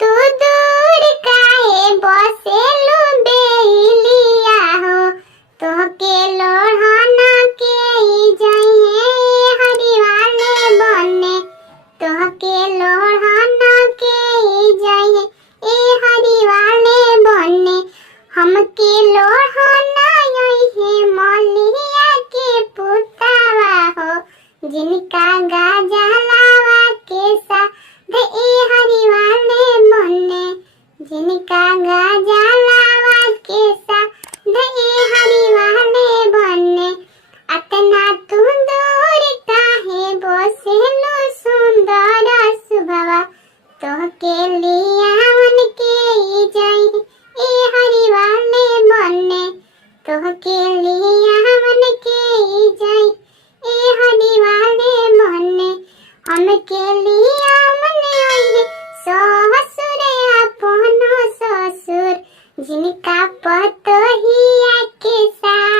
तू दूर काहे बसेलू बेलिया हो तोहके लोढ़ना के जाइए हरिवाले बने तोहके लोढ़ना के जाइए ए हरिवाले बने हमके लोढ़ना है मौलिया के पुतावा हो जिनका गाजा लावा के साथ ए हरिवाले बने जिनका गाजा लावा के साथ ए हरिवाले बने अतना तू दूर काहे बसेलू सुंदर सुभवा तोहके लियावन के जाई ए हरिवाले बने तोहके लियावन के जाई ए हरिवाले बने हमके लियावन आइए ससुर अपन ससुर जिनका पतोहिया के साथ